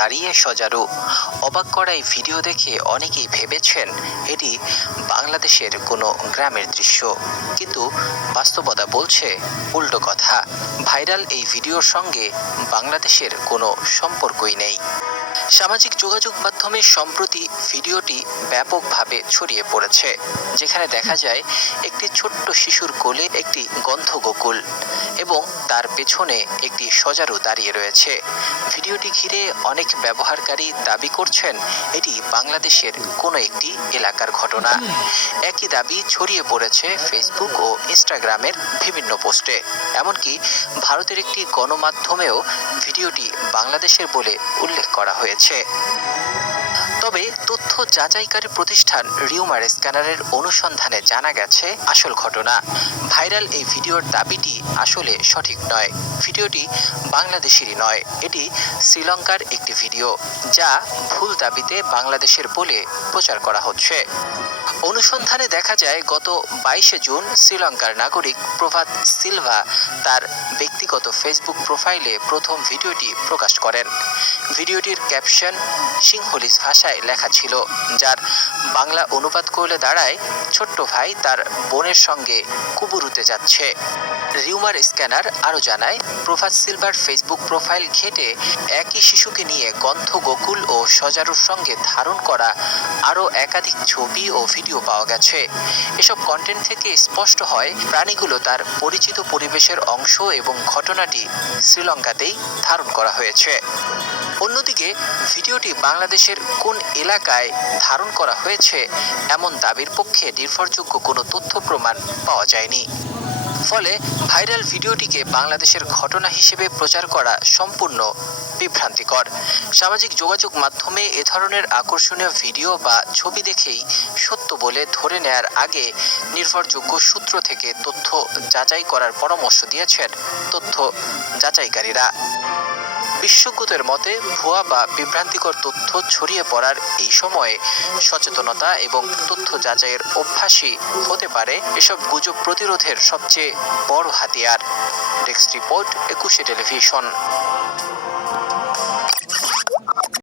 দাঁড়িয়ে সজারু। অবাক করা এই ভিডিও দেখে অনেকেই ভেবেছেন এটি বাংলাদেশের কোনো গ্রামের দৃশ্য, কিন্তু বাস্তবতা বলছে উল্টো কথা। ভাইরাল এই ভিডিওর সঙ্গে বাংলাদেশের কোনো সম্পর্কই নেই। সামাজিক যোগাযোগ মাধ্যমে সম্প্রতি ভিডিওটি ব্যাপকভাবে ছড়িয়ে পড়েছে, যেখানে দেখা যায় একটি ছোট্ট শিশুর কোলে একটি গন্ধগোকুল এবং তার পেছনে একটি সজারু দাঁড়িয়ে রয়েছে। ভিডিওটি ঘিরে অনেক ব্যবহারকারী দাবি করছেন এটি বাংলাদেশের কোনো একটি এলাকার ঘটনা। একই দাবি ছড়িয়ে পড়েছে ফেসবুক ও ইনস্টাগ্রামের বিভিন্ন পোস্টে। এমনকি ভারতের একটি গণমাধ্যমেও ভিডিওটি বাংলাদেশের বলে উল্লেখ করা হয়েছে। তবে তথ্য যাচাইকারী প্রতিষ্ঠান রিউমার স্ক্যানারের অনুসন্ধানে জানা গেছে আসল ঘটনা। ভাইরাল এই ভিডিওর দাবিটি আসলে সঠিক নয়। ভিডিওটি বাংলাদেশেরই নয়, এটি শ্রীলঙ্কার একটি ভিডিও, যা ভুল দাবিতে বাংলাদেশের বলে প্রচার করা হচ্ছে। অনুসন্ধানে দেখা যায় গত 22শে জুন শ্রীলঙ্কার নাগরিক প্রভাত সিলভা তার ব্যক্তিগত ফেসবুক প্রোফাইলে প্রথম ভিডিওটি প্রকাশ করেন। ভিডিওটির ক্যাপশন সিংহলিস ভাষায় লেখা ছিল, যার বাংলা অনুবাদ করলে দাঁড়ায়, ছোট্ট ভাই তার বোনের সঙ্গে কুবুরুতে যাচ্ছে। রিউমার স্ক্যানার আরও জানায়, প্রভাত সিলভার ফেসবুক প্রোফাইল ঘেঁটে একই শিশুকে নিয়ে গন্ধগোকুল ও সজারুর সঙ্গে ধারণ করা আরও একাধিক ছবি ও ভিডিও পাওয়া গেছে। এসব কন্টেন্ট থেকে স্পষ্ট হয় প্রাণীগুলো তার পরিচিত পরিবেশের অংশ এবং ঘটনাটি শ্রীলঙ্কাতেই ধারণ করা হয়েছে। অন্যদিকে ভিডিওটি বাংলাদেশের কোন এলাকায় ধারণ করা হয়েছে এমন দাবির পক্ষে নির্ভরযোগ্য কোনো তথ্য প্রমাণ পাওয়া যায়নি। ফলে ভাইরাল ভিডিওটিকে বাংলাদেশের ঘটনা হিসেবে প্রচার করা সম্পূর্ণ বিভ্রান্তিকর। সামাজিক যোগাযোগ মাধ্যমে এ ধরনের আকর্ষণীয় ভিডিও বা ছবি দেখেই সত্য বলে ধরে নেয়ার আগে নির্ভরযোগ্য সূত্র থেকে তথ্য যাচাই করার পরামর্শ দিয়েছেন তথ্য যাচাইকারীরা। বিশেষজ্ঞদের মতে, ভুয়া বা বিভ্রান্তিকর তথ্য ছড়িয়ে পড়ার এই সময়ে সচেতনতা এবং তথ্য যাচাইয়ের অভ্যাসই হতে পারে এসব গুজব প্রতিরোধের সবচেয়ে বড় হাতিয়ার। ডেস্ক রিপোর্ট, 21শে টেলিভিশন।